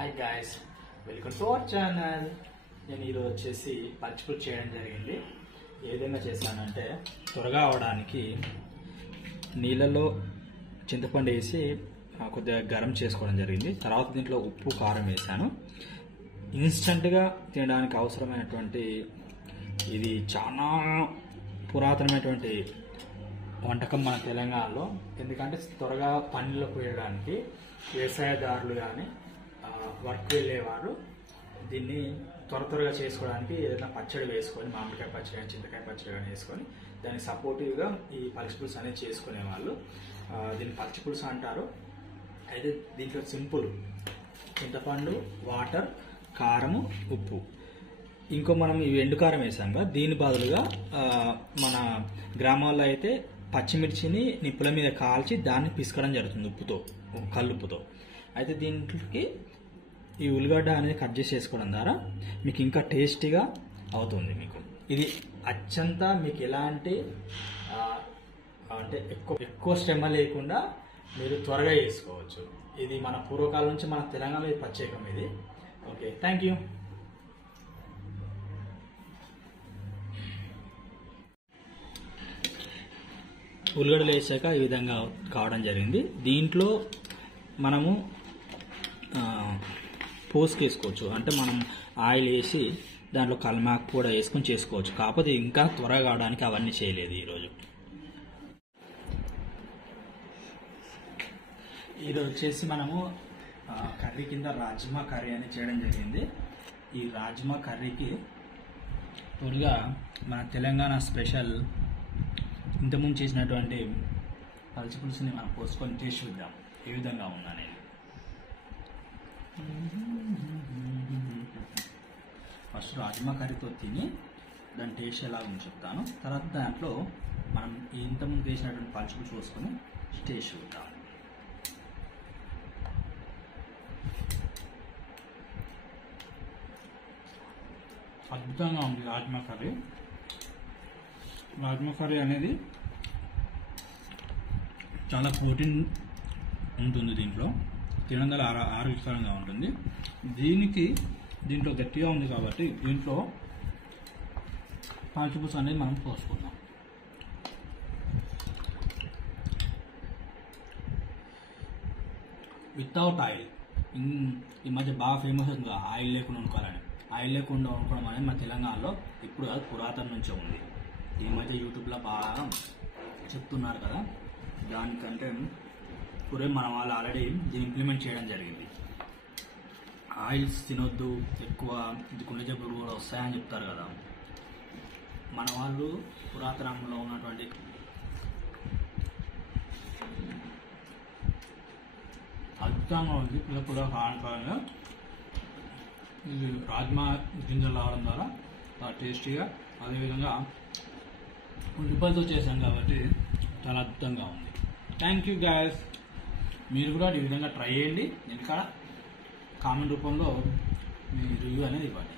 Hi guys, welcome to our channel. నేను ఈరోజు వచ్చేసి పచ్చిపులుసు చేయడం జరిగింది. ఏ విధంగా చేశానంటే, త్వరగా అవడానికి నీళ్ళలో చింతపండు వేసి కొద్దిగా గరం చేసుకోవడం జరిగింది. తర్వాత దీంట్లో ఉప్పు కారం వేసాను. ఇన్స్టంట్గా తినడానికి అవసరమైనటువంటి ఇది చాలా పురాతనమైనటువంటి వంటకం మన తెలంగాణలో. ఎందుకంటే త్వరగా పనిలో పోయడానికి వ్యవసాయదారులు కానీ వర్క్ వెళ్ళేవారు దీన్ని త్వరగా చేసుకోవడానికి ఏదైనా పచ్చడి వేసుకొని, మామిడికాయ పచ్చడి కానీ చింతకాయ పచ్చడి కానీ వేసుకొని దానికి సపోర్టివ్గా ఈ పచ్చిపులుసు అనేది చేసుకునేవాళ్ళు. దీన్ని పచ్చిపులుసు అంటారు. అయితే దీంట్లో సింపుల్ చింతపండు, వాటర్, కారము, ఉప్పు. ఇంకో మనం ఈ ఎండుకారం వేసాం కదా, దీని బదులుగా మన గ్రామాల్లో అయితే పచ్చిమిర్చిని నిప్పుల మీద కాల్చి దాన్ని పిసకడం జరుగుతుంది ఉప్పుతో, కల్లుప్పుతో. అయితే దీంట్లోకి ఈ ఉల్లిగడ్డ అనేది కట్ చేసి వేసుకోవడం ద్వారా మీకు ఇంకా టేస్టీగా అవుతుంది. మీకు ఇది అచ్చంతా మీకు ఎలాంటి అంటే ఎక్కువ శ్రమ లేకుండా మీరు త్వరగా చేసుకోవచ్చు. ఇది మన పూర్వకాలం నుంచి మన తెలంగాణలో ప్రత్యేకం ఇది. Okay, thank you. ఉల్లిగడ్డలు వేసాక ఈ విధంగా కావడం జరిగింది. దీంట్లో మనము పోసుకేసుకోవచ్చు. అంటే మనం ఆయిల్ వేసి దాంట్లో కల్మాకు కూడా వేసుకొని చేసుకోవచ్చు. కాకపోతే ఇంకా త్వరగా కావడానికి అవన్నీ చేయలేదు ఈరోజు. ఈరోజు వచ్చేసి మనము కర్రీ కింద రాజ్మా కర్రీ అని చేయడం జరిగింది. ఈ రాజ్మా కర్రీకి తొలిగా మన తెలంగాణ స్పెషల్ ఇంతకుముందు చేసినటువంటి పచ్చిపులుసుని మనం పోసుకొని టేస్ట్ చూద్దాం ఏ విధంగా ఉందనేది. ఫస్ట్ రాజ్మా కర్రీతో తిని దాని టేస్ట్ ఎలా ఉందో చెప్తాను. తర్వాత దాంట్లో మనం ఇంతకుముందు వేసినటువంటి పచ్చిపులుసు పోసుకొని టేస్ట్ చూద్దాం. అద్భుతంగా ఉంది రాజ్మా కర్రీ. రాజ్మా కర్రీ అనేది చాలా ప్రోటీన్ ఉంటుంది దీంట్లో, తినగల ఆరోగ్యకరంగా ఉంటుంది. దీంట్లో గట్టిగా ఉంది కాబట్టి దీంట్లో పచ్చిపులుసు అనేది మనం పోసుకుందాం. Without oil. ఈ మధ్య బాగా ఫేమస్ అవుతుంది ఆయిల్ లేకుండా వండుకోవాలని. ఆయిల్ లేకుండా వండుకోవడం అనేది మన తెలంగాణలో ఇప్పుడు కాదు, పురాతన నుంచే ఉంది. ఈ మధ్య యూట్యూబ్లో బాగా చెప్తున్నారు కదా, దానికంటే పూరే మన వాళ్ళు ఆల్రెడీ దీన్ని ఇంప్లిమెంట్ చేయడం జరిగింది. ఆయిల్స్ తినొద్దు ఎక్కువ, ఇది గుండె జబ్బులు కూడా వస్తాయని చెప్తారు కదా. మన వాళ్ళు పురాతనంలో ఉన్నటువంటి అద్భుతంగా ఉంది. పిల్లలు కూడా కారణంగా ఇది రాజ్మా గింజలు రావడం ద్వారా చాలా టేస్టీగా, అదేవిధంగా ఉల్లిపాయలతో చేశాం కాబట్టి చాలా అద్భుతంగా ఉంది. Thank you guys. మీరు కూడా ఈ విధంగా ట్రై చేయండి. ఇంకా కామెంట్ రూపంలో మీ రివ్యూ అనేది ఇవ్వండి.